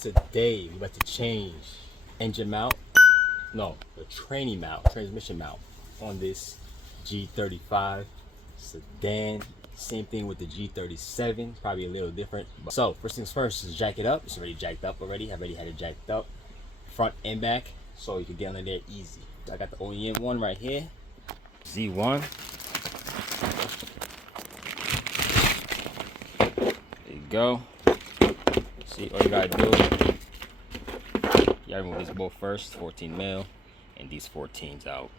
Today we're about to change engine mount, no, the transmission mount on this G35 sedan. Same thing with the G37, probably a little different. So first things first is jack it up. It's already jacked up already. I already had it jacked up, front and back, so you can get under there easy. I got the OEM one right here, Z1. There you go. See, all you gotta do, you gotta remove this bolt first, 14 mil, and these 14s out.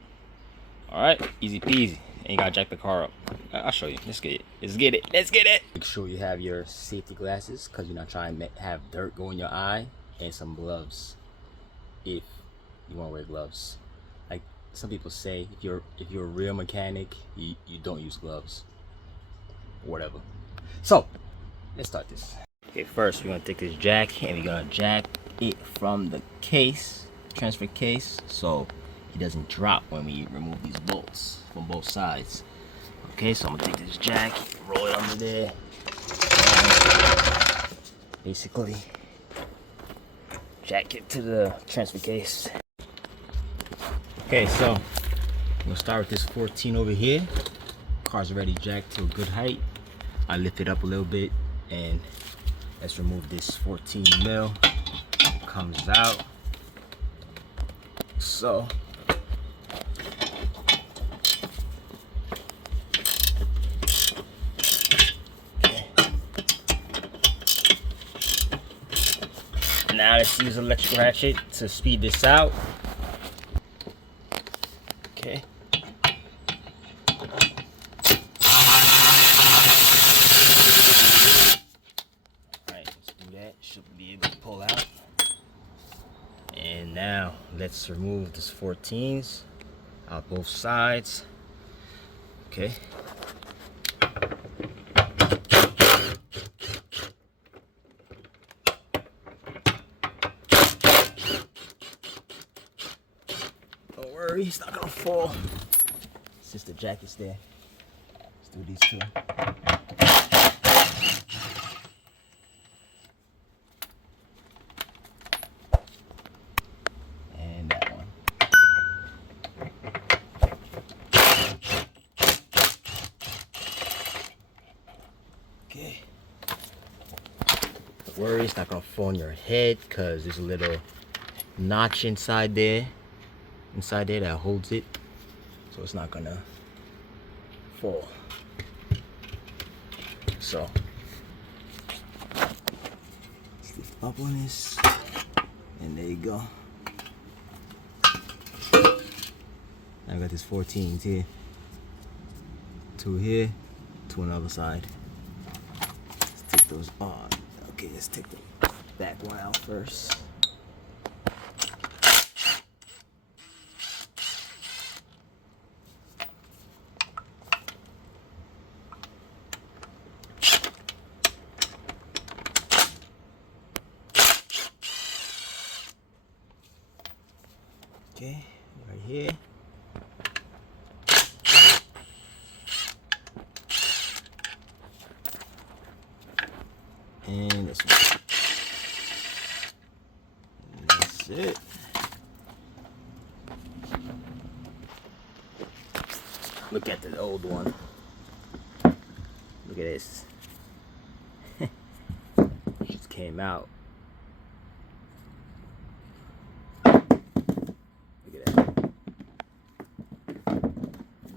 All right, easy peasy. And you gotta jack the car up. I'll show you. Let's get it. Let's get it. Let's get it. Make sure you have your safety glasses, because you're not trying to have dirt go in your eye, and some gloves if you want to wear gloves. Like some people say, if you're a real mechanic, you don't use gloves. Whatever. So let's start this. Okay, first we're gonna take this jack and we're gonna jack it from the case, transfer case, so it doesn't drop when we remove these bolts from both sides. Okay, so I'm gonna take this jack, roll it under there, and basically jack it to the transfer case. Okay, so I'm gonna start with this 14 over here. Car's already jacked to a good height. I lift it up a little bit and let's remove this 14 mil. Comes out. So now let's use electric ratchet to speed this out. Okay. Alright, let's do that. Should be able to pull out. And now let's remove this 14s out both sides. Okay. Don't worry, it's not gonna fall. It's just the jacket's there. Let's do these two. And that one. Okay. Don't worry, it's not gonna fall on your head because there's a little notch inside there that holds it, so it's not gonna fall. So stiff up on this, and there you go. I got this 14s here, two here, two on the other side. Let's take those on. Okay, let's take the back one out first. Okay, right here. And this one. And that's it. Look at the old one. Look at this. It just came out.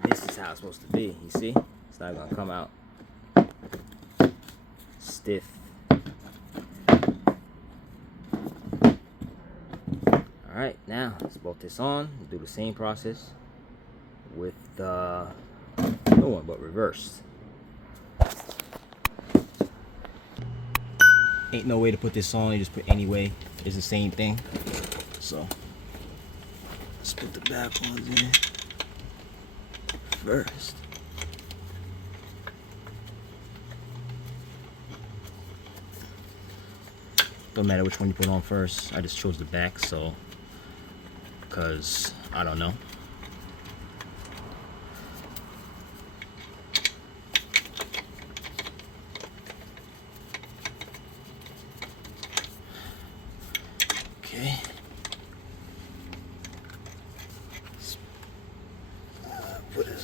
This is how it's supposed to be, you see? It's not gonna come out stiff. Alright, now let's bolt this on. We'll do the same process with the new one, but reversed. Ain't no way to put this on, you just put anyway. It's the same thing. So let's put the back ones in first. Don't matter which one you put on first. I just chose the back, so because I don't know.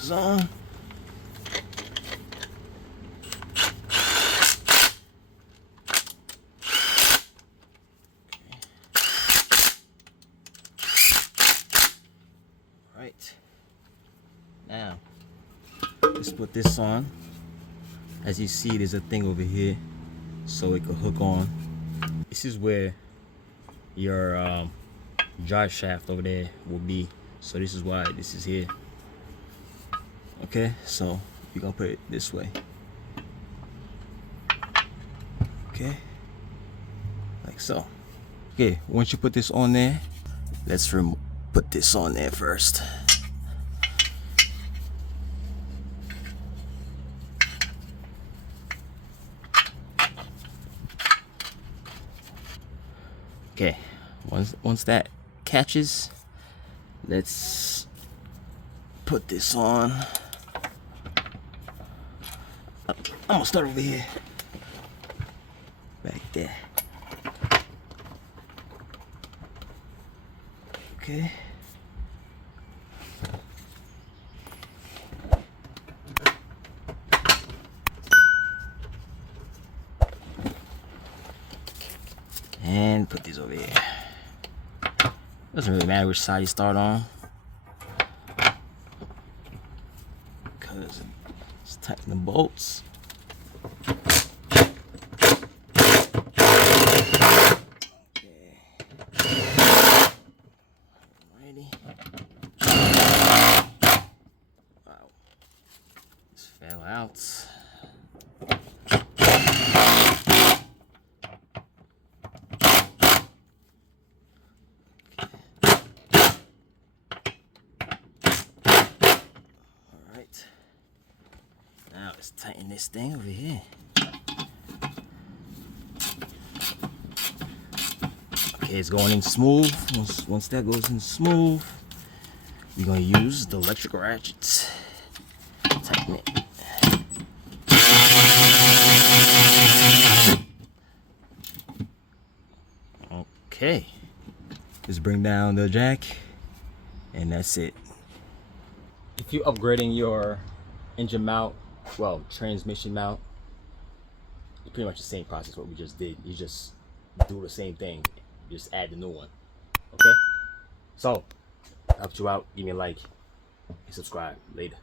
goes on. Right. Now, let's put this on. As you see, there's a thing over here so it could hook on. This is where your drive shaft over there will be. So this is why this is here. Okay, so you're gonna put it this way. Okay, like so. Okay, once you put this on there, let's put this on there first. Okay, once that catches, let's put this on. I'm gonna start over here, back there. Okay. And put these over here. Doesn't really matter which side you start on, because it's tighten the bolts. Okay. Alrighty. Wow. This fell out. Now let's tighten this thing over here. Okay, it's going in smooth. Once that goes in smooth, we're gonna use the electric ratchets. Tighten it. Okay, just bring down the jack, and that's it. If you're upgrading your engine mount, well, transmission mount, it's pretty much the same process what we just did. You just do the same thing, you just add the new one. Okay, so helped you out. Give me a like and subscribe. Later.